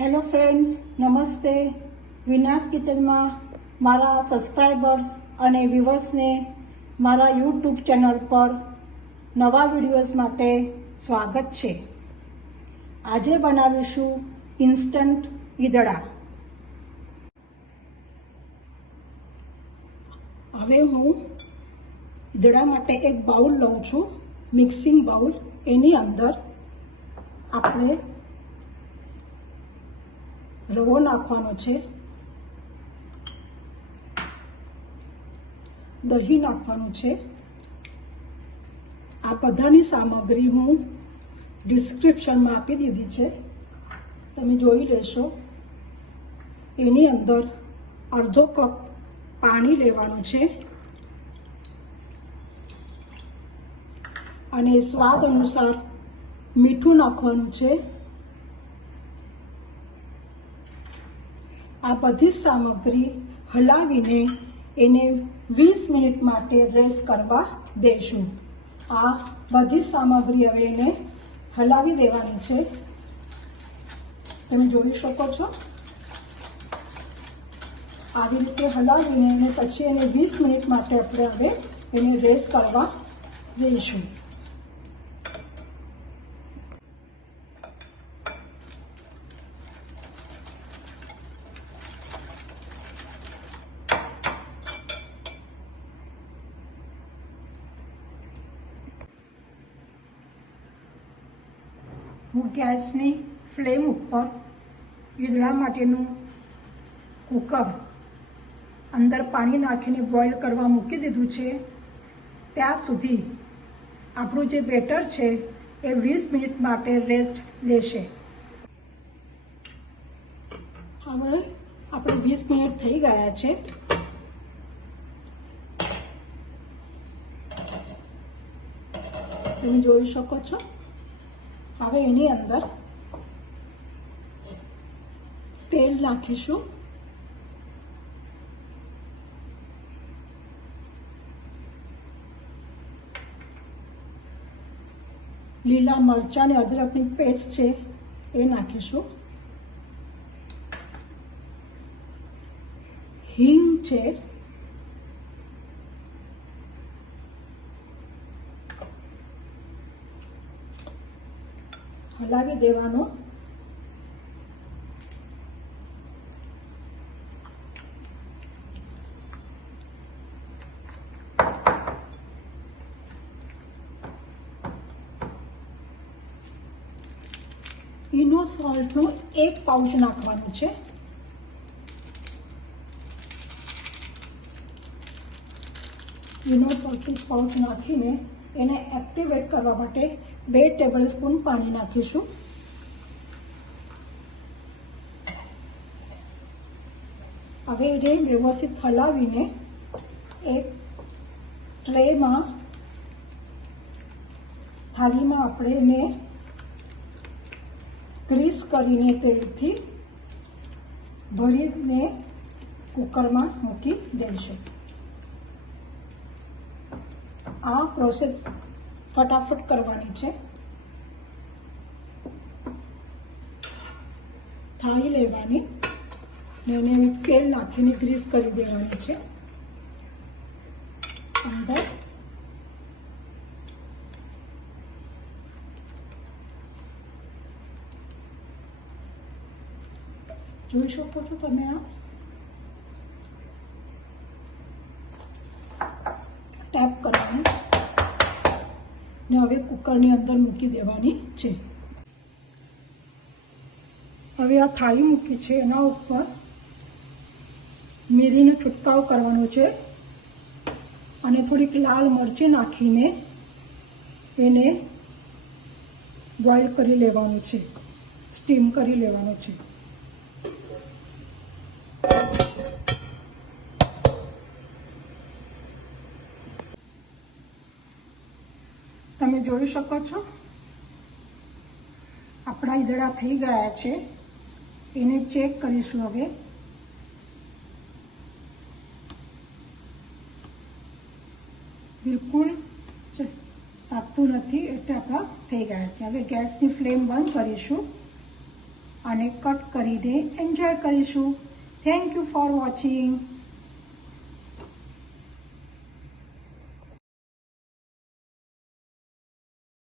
Hello friends, નમસ્તે. વિનાશ કિચનમાં મારા સબસ્ક્રાઈબર્સ અને વ્યુઅર્સને મારા યુટ્યુબ ચેનલ પર નવા વિડીયોઝ માટે સ્વાગત છે. આજે બનાવીશું ઇન્સ્ટન્ટ ઈદડા. હવે હું ઈદડા માટે એક બાઉલ લઉં છું, મિક્સિંગ બાઉલ. એની અંદર આપણે રવો નાખવાનો છે, દહીં નાખવાનું છે. આ બધાની સામગ્રી હું ડિસ્ક્રિપ્શનમાં આપી દીધી છે, તમે જોઈ લેશો. એની અંદર અડધો કપ પાણી લેવાનું છે અને સ્વાદ અનુસાર મીઠું નાખવાનું છે. આ બધી સામગ્રી હલાવીને એને 20 મિનિટ માટે રેસ્ટ કરવા દઈશું. આ બધી સામગ્રી હવે એને હલાવી દેવાની છે, તમે જોઈ શકો છો. આવી રીતે હલાવીને એને પછી એને 20 મિનિટ માટે આપણે હવે એને રેસ્ટ કરવા દઈશું. હું ગેસની ફ્લેમ ઉપર ઈદડા માટેનું કુકર અંદર પાણી નાખીને બોઇલ કરવા મૂકી દીધું છે. ત્યાં સુધી આપણું જે બેટર છે એ 20 મિનિટ માટે રેસ્ટ લેશે. હવે આપણે 20 મિનિટ થઈ ગયા છે. તમે જોઈ શકો છો. હવે એની અંદર તેલ નાખીશું. લીલા મરચાં અને અદરકની પેસ્ટ છે એ નાખીશું. હિંગ છે, હલાવી દેવાનો. ઇનો સોલ્ટનો 1 પાઉચ નાખવાનું છે. ઇનો સોલ્ટ 1 પાઉચ નાખીને એને એક્ટિવેટ કરવા માટે 2 ટેબલ સ્પૂન પાણી નાખીશું. હવે એને વ્યવસ્થિત હલાવીને એક ટ્રેમાં થાળીમાં આપણે એને ગ્રીસ કરીને તેલથી ભરીને કુકરમાં મૂકી દઈશું. આ પ્રોસેસ ફટાફટ કરવાની છે. થાળી લેવાની ને એને તેલ નાખીને ગ્રીસ કરી દેવાની છે. અંદર જોઈ શકો છો તમે. આ ટેપ કરવાનું ને હવે કુકરની અંદર મૂકી દેવાની છે. હવે આ થાળી મૂકી છે, એના ઉપર મિરીનો છંટકાવ કરવાનો છે અને થોડીક લાલ મરચી નાખીને એને બોઇલ કરી લેવાનું છે, સ્ટીમ કરી લેવાનું છે. તમે જોઈ શકો છો આપણા ઈદડા થઈ ગયા છે. એને ચેક કરીશું. હવે બિલકુલ તાપતું નથી એટલે આપણા થઈ ગયા છે. હવે ગેસની ફ્લેમ બંધ કરીશું અને કટ કરીને એન્જોય કરીશું. Thank you for watching.